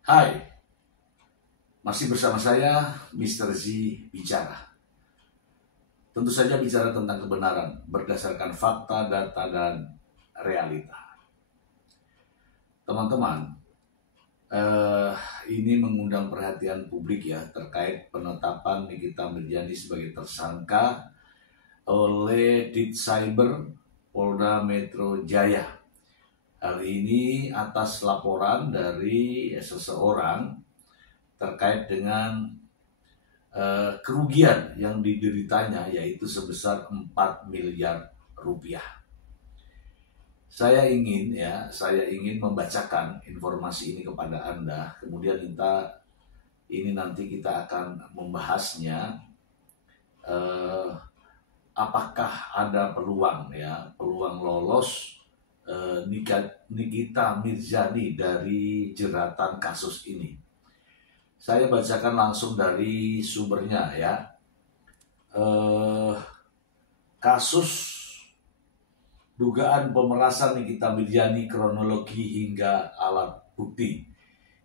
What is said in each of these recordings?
Hai, masih bersama saya Mr. Z Bicara. Tentu saja bicara tentang kebenaran berdasarkan fakta, data, dan realita. Teman-teman, ini mengundang perhatian publik ya terkait penetapan Nikita Mirzani sebagai tersangka oleh Ditcyber Polda Metro Jaya. Hal ini atas laporan dari seseorang terkait dengan kerugian yang dideritanya, yaitu sebesar 4 miliar rupiah. Saya ingin membacakan informasi ini kepada Anda, kemudian nanti kita akan membahasnya. Apakah ada peluang lolos Nikita Mirzani dari jeratan kasus ini. Saya bacakan langsung dari sumbernya ya. Kasus dugaan pemerasan Nikita Mirzani, kronologi hingga alat bukti.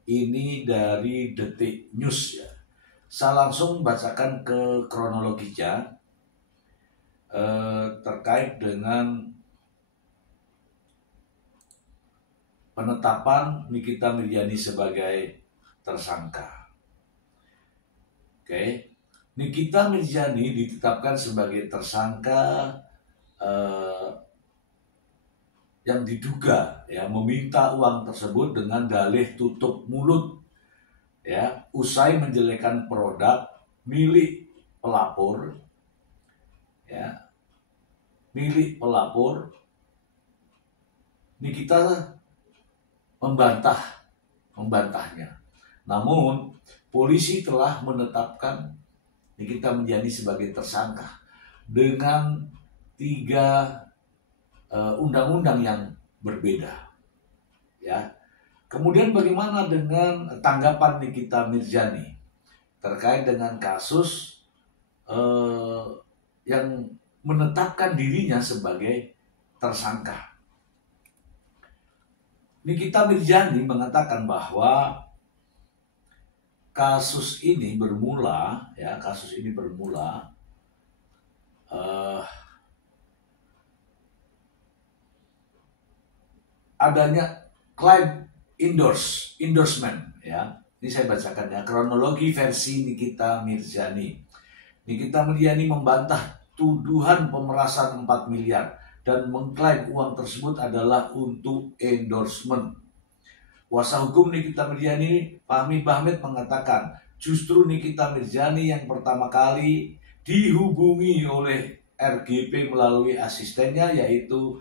Ini dari Detik News ya. Saya langsung bacakan ke kronologinya terkait dengan penetapan Nikita Mirzani sebagai tersangka. Oke, Nikita Mirzani ditetapkan sebagai tersangka yang diduga meminta uang tersebut dengan dalih tutup mulut usai menjelekkan produk milik pelapor Nikita membantahnya. Namun polisi telah menetapkan Nikita Mirzani sebagai tersangka dengan 3 undang-undang yang berbeda. Ya. Kemudian bagaimana dengan tanggapan Nikita Mirzani terkait dengan kasus yang menetapkan dirinya sebagai tersangka? Nikita Mirzani mengatakan bahwa kasus ini bermula adanya client endorsement ya. Ini saya bacakan ya, kronologi versi Nikita Mirzani. Nikita Mirzani membantah tuduhan pemerasan 4 miliar dan mengklaim uang tersebut adalah untuk endorsement. Kuasa hukum Nikita Mirzani, Fahmi Bahmid, mengatakan justru Nikita Mirzani yang pertama kali dihubungi oleh RGP melalui asistennya, yaitu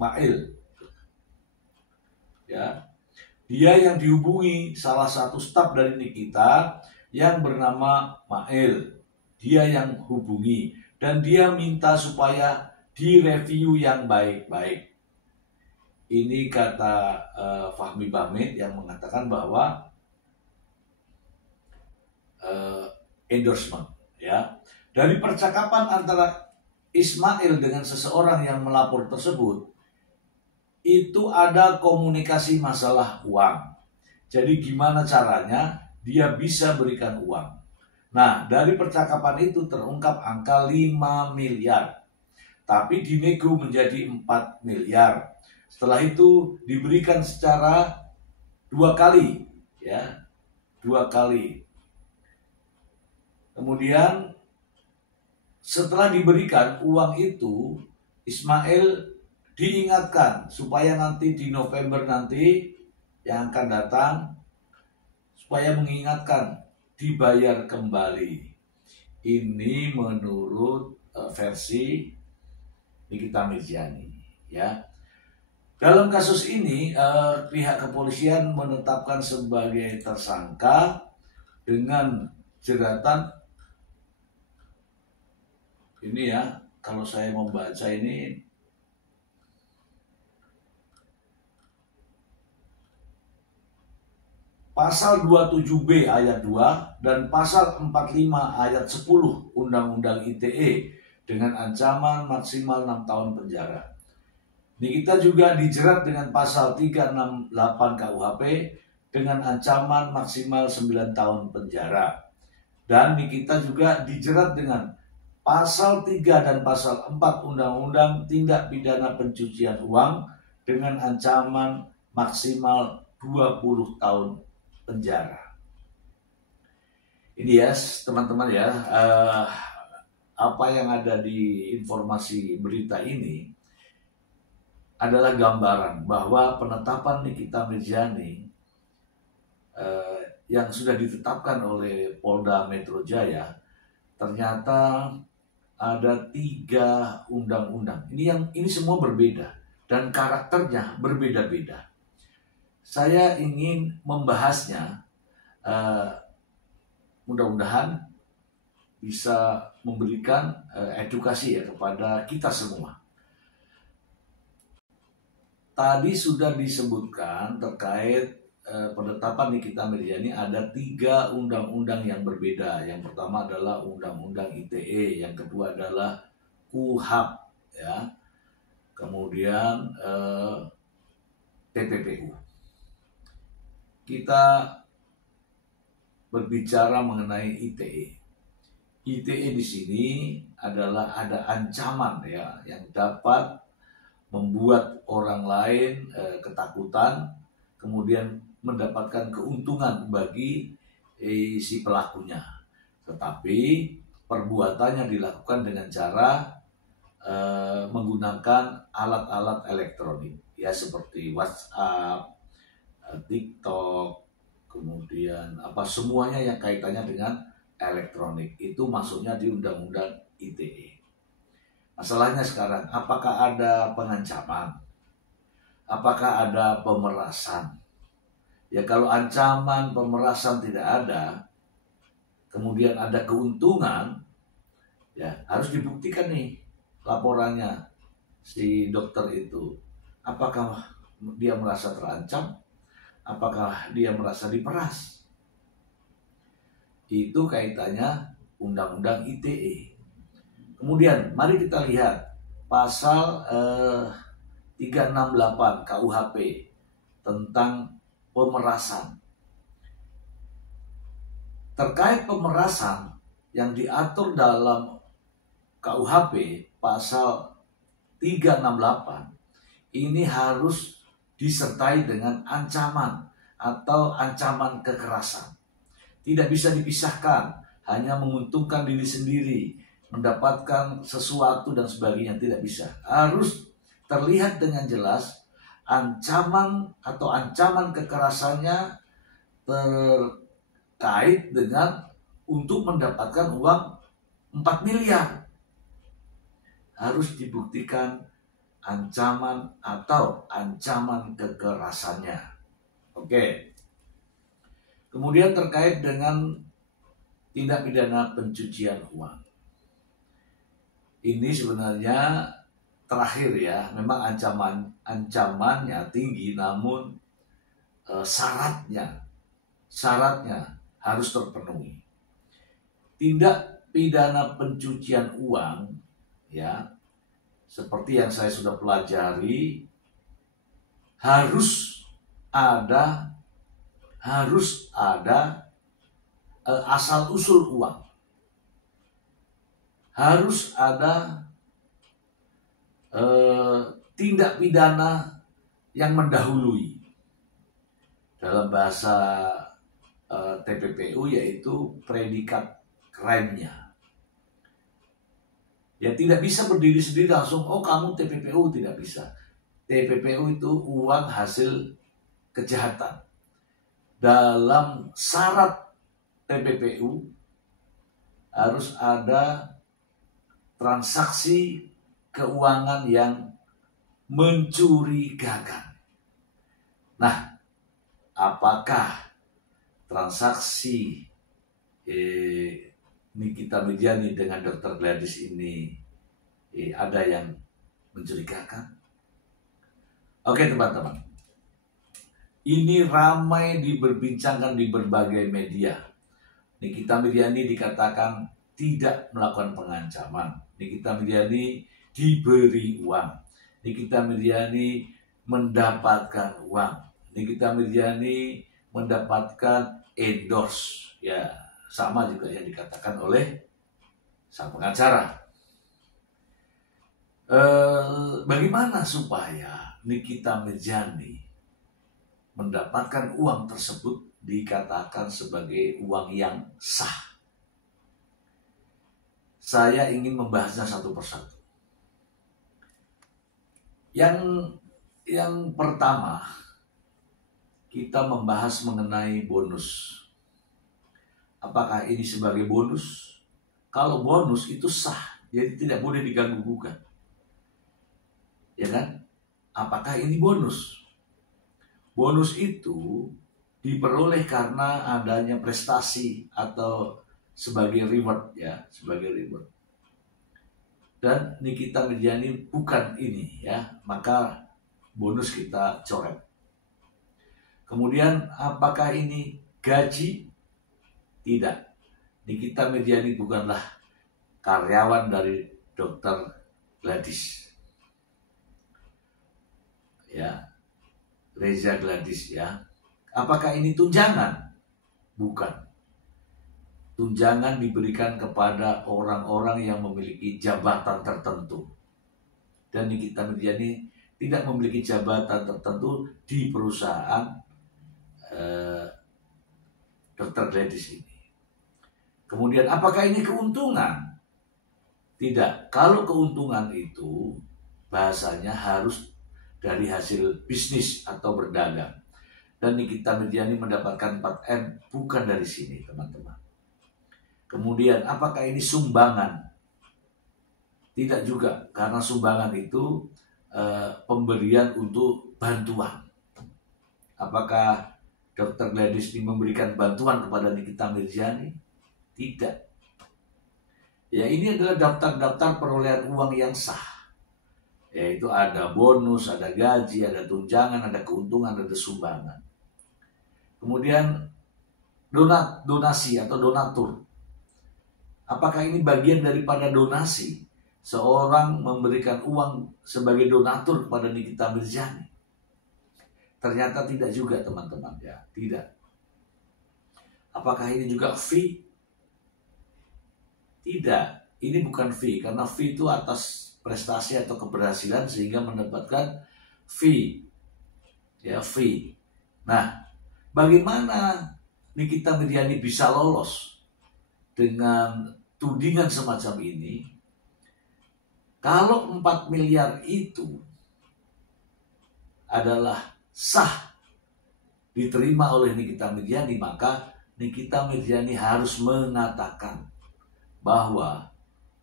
Mail. Ya, dia yang dihubungi salah satu staf dari Nikita yang bernama Mail. Dia yang hubungi dan dia minta supaya direview yang baik-baik. Ini kata Fahmi Bahmid yang mengatakan bahwa endorsement ya. Dari percakapan antara Ismail dengan seseorang yang melapor tersebut, itu ada komunikasi masalah uang. Jadi gimana caranya dia bisa berikan uang. Nah, dari percakapan itu terungkap angka 5 miliar. Tapi dinego menjadi 4 miliar. Setelah itu diberikan secara 2 kali ya. 2 kali. Kemudian setelah diberikan uang itu, Ismail diingatkan supaya nanti di November nanti yang akan datang, supaya mengingatkan dibayar kembali. Ini menurut versi Nikita Mirzani ya. Dalam kasus ini pihak kepolisian menetapkan sebagai tersangka dengan jeratan ini ya. Kalau saya membaca ini, Pasal 27B ayat 2 dan Pasal 45 ayat 10 Undang-Undang ITE dengan ancaman maksimal 6 tahun penjara. Nikita juga dijerat dengan Pasal 368 KUHP dengan ancaman maksimal 9 tahun penjara. Dan Nikita juga dijerat dengan pasal 3 dan pasal 4 Undang-Undang Tindak Pidana Pencucian Uang dengan ancaman maksimal 20 tahun penjara. Ini ya teman-teman ya, apa yang ada di informasi berita ini adalah gambaran bahwa penetapan Nikita Mirzani yang sudah ditetapkan oleh Polda Metro Jaya ternyata ada 3 undang-undang. Ini semua berbeda dan karakternya berbeda-beda. Saya ingin membahasnya, mudah-mudahan bisa memberikan edukasi ya kepada kita semua. Tadi sudah disebutkan terkait penetapan Nikita Mirzani ada 3 undang-undang yang berbeda. Yang pertama adalah Undang-Undang ITE, yang kedua adalah KUHP, ya. Kemudian TPPU. Kita berbicara mengenai ITE. ITE di sini adalah ada ancaman ya yang dapat membuat orang lain ketakutan, kemudian mendapatkan keuntungan bagi si pelakunya. Tetapi perbuatannya dilakukan dengan cara menggunakan alat-alat elektronik ya seperti WhatsApp, TikTok, kemudian semuanya yang kaitannya dengan elektronik itu masuknya di Undang-Undang ITE. Masalahnya sekarang, apakah ada pengancaman? Apakah ada pemerasan? Ya kalau ancaman pemerasan tidak ada, kemudian ada keuntungan, ya harus dibuktikan nih laporannya si dokter itu. Apakah dia merasa terancam? Apakah dia merasa diperas? Itu kaitannya Undang-Undang ITE. Kemudian mari kita lihat pasal 368 KUHP tentang pemerasan. Terkait pemerasan yang diatur dalam KUHP pasal 368 ini harus disertai dengan ancaman atau ancaman kekerasan. Tidak bisa dipisahkan, hanya menguntungkan diri sendiri, mendapatkan sesuatu dan sebagainya, tidak bisa. Harus terlihat dengan jelas ancaman atau ancaman kekerasannya terkait dengan untuk mendapatkan uang 4 miliar. Harus dibuktikan ancaman atau ancaman kekerasannya. Oke. Kemudian terkait dengan tindak pidana pencucian uang. Ini sebenarnya terakhir ya, memang ancamannya tinggi, namun syaratnya harus terpenuhi. Tindak pidana pencucian uang ya, seperti yang saya sudah pelajari, harus ada asal usul uang, harus ada tindak pidana yang mendahului. Dalam bahasa TPPU yaitu predikat crime-nya. Ya tidak bisa berdiri sendiri langsung, kamu TPPU, tidak bisa. TPPU itu uang hasil kejahatan. Dalam syarat TPPU harus ada transaksi keuangan yang mencurigakan. Nah, apakah transaksi Nikita Mirzani dengan Dr. Gladys ini ada yang mencurigakan? Oke teman-teman, ini ramai diperbincangkan di berbagai media. Nikita Mirzani dikatakan tidak melakukan pengancaman. Nikita Mirzani diberi uang. Nikita Mirzani mendapatkan uang. Nikita Mirzani mendapatkan endorse. Ya, sama juga yang dikatakan oleh sang pengacara. Bagaimana supaya Nikita Mirjani mendapatkan uang tersebut dikatakan sebagai uang yang sah? Saya ingin membahasnya satu persatu. Yang pertama, kita membahas mengenai bonus. Apakah ini sebagai bonus? Kalau bonus itu sah, jadi tidak boleh diganggu-gugat. Ya kan? Apakah ini bonus? Bonus itu diperoleh karena adanya prestasi atau sebagai reward, ya, sebagai reward. Dan Nikita Mirjani bukan ini, ya, maka bonus kita coret. Kemudian apakah ini gaji? Tidak. Nikita Mirjani bukanlah karyawan dari Dr. Gladys, ya, Reza Gladys, ya. Apakah ini tunjangan? Bukan. Tunjangan diberikan kepada orang-orang yang memiliki jabatan tertentu. Dan Nikita Mirjani tidak memiliki jabatan tertentu di perusahaan Dr. Gladys ini. Kemudian apakah ini keuntungan? Tidak. Kalau keuntungan itu bahasanya harus dari hasil bisnis atau berdagang. Dan Nikita Mirjani mendapatkan 4M bukan dari sini, teman-teman. Kemudian apakah ini sumbangan? Tidak juga, karena sumbangan itu pemberian untuk bantuan. Apakah Dr. Gladys ini memberikan bantuan kepada Nikita Mirjani? Tidak. Ya, ini adalah daftar-daftar perolehan uang yang sah. Yaitu ada bonus, ada gaji, ada tunjangan, ada keuntungan, ada sumbangan. Kemudian donasi atau donatur. Apakah ini bagian daripada donasi? Seorang memberikan uang sebagai donatur kepada Nikita Mirjani? Ternyata tidak juga, teman-teman, ya, tidak. Apakah ini juga fee? Tidak, ini bukan fee, karena fee itu atas prestasi atau keberhasilan sehingga mendapatkan fee. Ya, fee. Nah, bagaimana Nikita Mirjani bisa lolos dengan tudingan semacam ini? Kalau 4 miliar itu adalah sah diterima oleh Nikita Mirjani, maka Nikita Mirjani harus mengatakan bahwa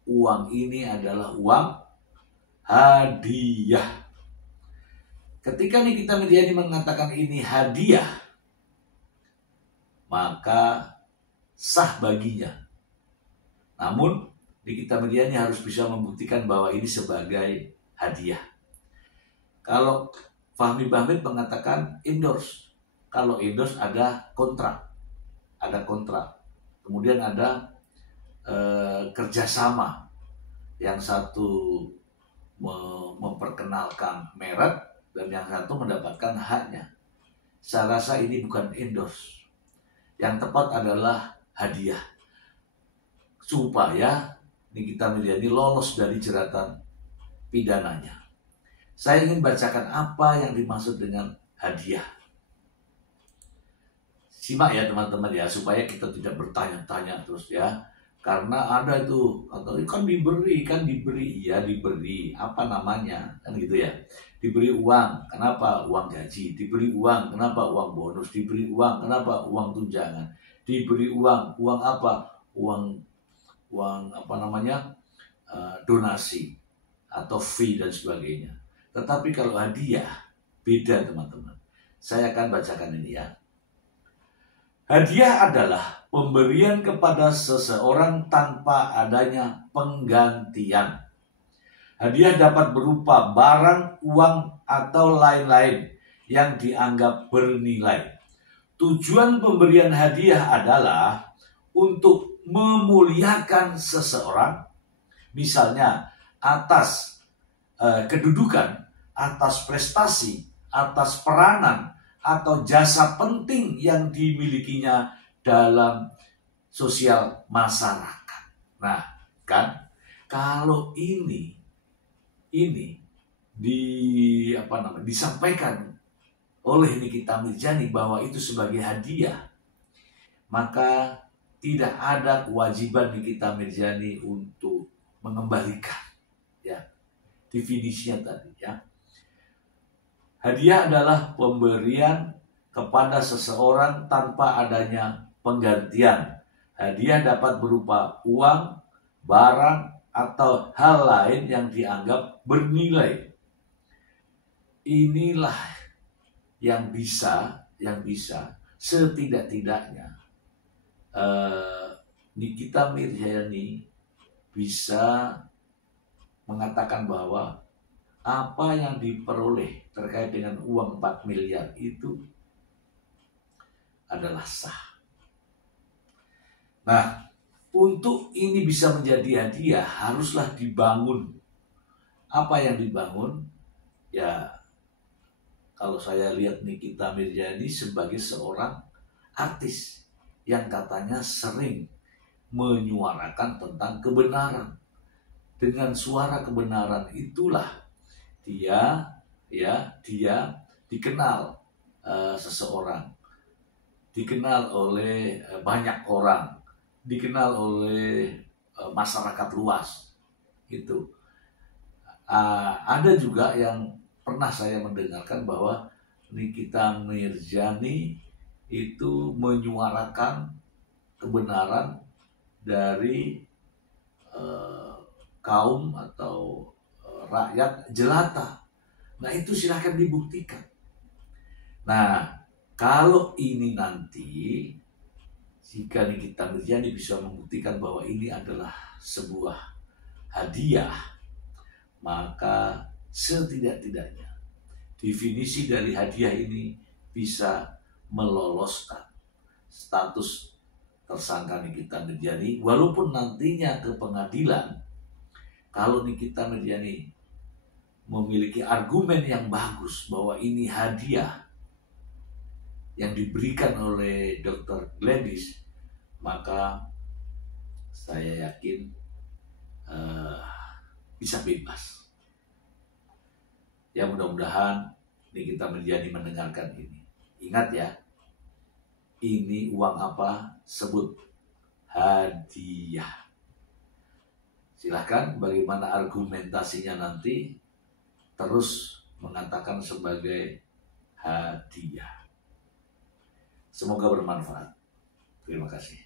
uang ini adalah uang hadiah. Ketika Nikita Mirjani mengatakan ini hadiah, maka sah baginya. Namun Nikita Mirjani harus bisa membuktikan bahwa ini sebagai hadiah. Kalau Fahmi Bahmid mengatakan endorse. Kalau endorse ada kontrak. Kemudian ada kerjasama. Yang satu memperkenalkan merek dan yang satu mendapatkan haknya. Saya rasa ini bukan endorse. Yang tepat adalah hadiah. Supaya Nikita Mirjani lolos dari jeratan pidananya. Saya ingin bacakan apa yang dimaksud dengan hadiah. Simak ya teman-teman ya, supaya kita tidak bertanya-tanya terus ya. Karena ada itu, atau kan diberi, iya diberi, apa namanya, kan gitu ya. Diberi uang, kenapa? Uang gaji. Diberi uang, kenapa? Uang bonus. Diberi uang, kenapa? Uang tunjangan. Diberi uang apa? Uang apa namanya? Donasi atau fee dan sebagainya. Tetapi kalau hadiah, beda teman-teman. Saya akan bacakan ini ya. Hadiah adalah pemberian kepada seseorang tanpa adanya penggantian. Hadiah dapat berupa barang, uang, atau lain-lain yang dianggap bernilai. Tujuan pemberian hadiah adalah untuk memuliakan seseorang, misalnya atas kedudukan, atas prestasi, atas peranan, atau jasa penting yang dimilikinya dalam sosial masyarakat. Nah, kan kalau ini disampaikan oleh Nikita Mirzani bahwa itu sebagai hadiah, maka tidak ada kewajiban Nikita Mirzani untuk mengembalikan, ya, definisinya tadi, ya. Hadiah adalah pemberian kepada seseorang tanpa adanya penggantian. Hadiah dapat berupa uang, barang, atau hal lain yang dianggap bernilai. Inilah yang bisa setidak-tidaknya Nikita Mirzani bisa mengatakan bahwa apa yang diperoleh terkait dengan uang 4 miliar itu adalah sah. Nah, untuk ini bisa menjadi hadiah haruslah dibangun. Apa yang dibangun? Ya, kalau saya lihat Nikita Mirzani sebagai seorang artis yang katanya sering menyuarakan tentang kebenaran. Dengan suara kebenaran itulah dia dikenal seseorang, dikenal oleh banyak orang, dikenal oleh masyarakat luas. Gitu. Ada juga yang pernah saya mendengarkan bahwa Nikita Mirzani itu menyuarakan kebenaran dari kaum atau rakyat jelata. Nah, itu silahkan dibuktikan. Nah, kalau ini nanti jika Nikita Mirzani bisa membuktikan bahwa ini adalah sebuah hadiah, maka setidak-tidaknya definisi dari hadiah ini bisa meloloskan status tersangka Nikita Mirzani, walaupun nantinya ke pengadilan, kalau Nikita Mirzani memiliki argumen yang bagus bahwa ini hadiah yang diberikan oleh Dr. Gladys, maka saya yakin bisa bebas. Ya, mudah-mudahan Nikita Mirzani mendengarkan ini. Ingat ya, ini uang apa? Sebut hadiah. Silahkan bagaimana argumentasinya nanti, terus mengatakan sebagai hadiah. Semoga bermanfaat. Terima kasih.